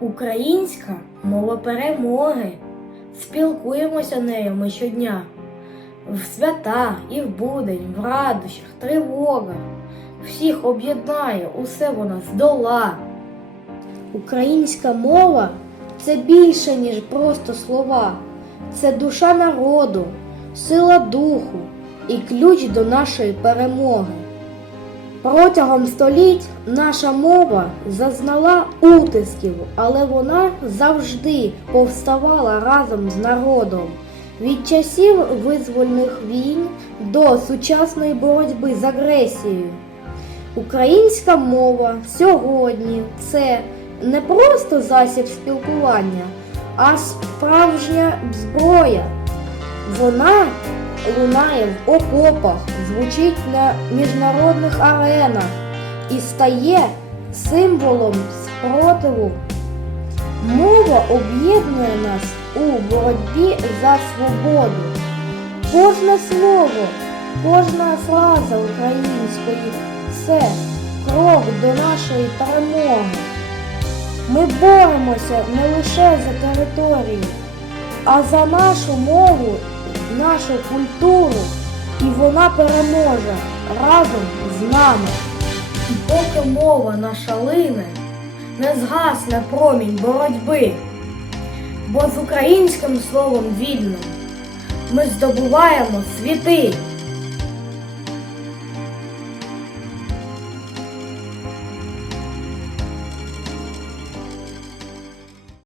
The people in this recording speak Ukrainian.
Українська мова перемоги. Спілкуємося нею ми щодня. В свята і в будень, в радощах, тривогах. Всіх об'єднає, усе вона здола. Українська мова це більше, ніж просто слова. Це душа народу, сила духу і ключ до нашої перемоги. Протягом століть наша мова зазнала утисків, але вона завжди повставала разом з народом. Від часів визвольних війн до сучасної боротьби з агресією. Українська мова сьогодні це не просто засіб спілкування, а справжня зброя. Вона лунає в окопах, звучить на міжнародних аренах і стає символом спротиву. Мова об'єднує нас у боротьбі за свободу. Кожне слово, кожна фраза української це крок до нашої перемоги. Ми боремося не лише за територію, а за нашу мову, нашу культуру, і вона переможе разом з нами. І поки мова наша лине, не згасне промінь боротьби, бо з українським словом вільним ми здобуваємо світи.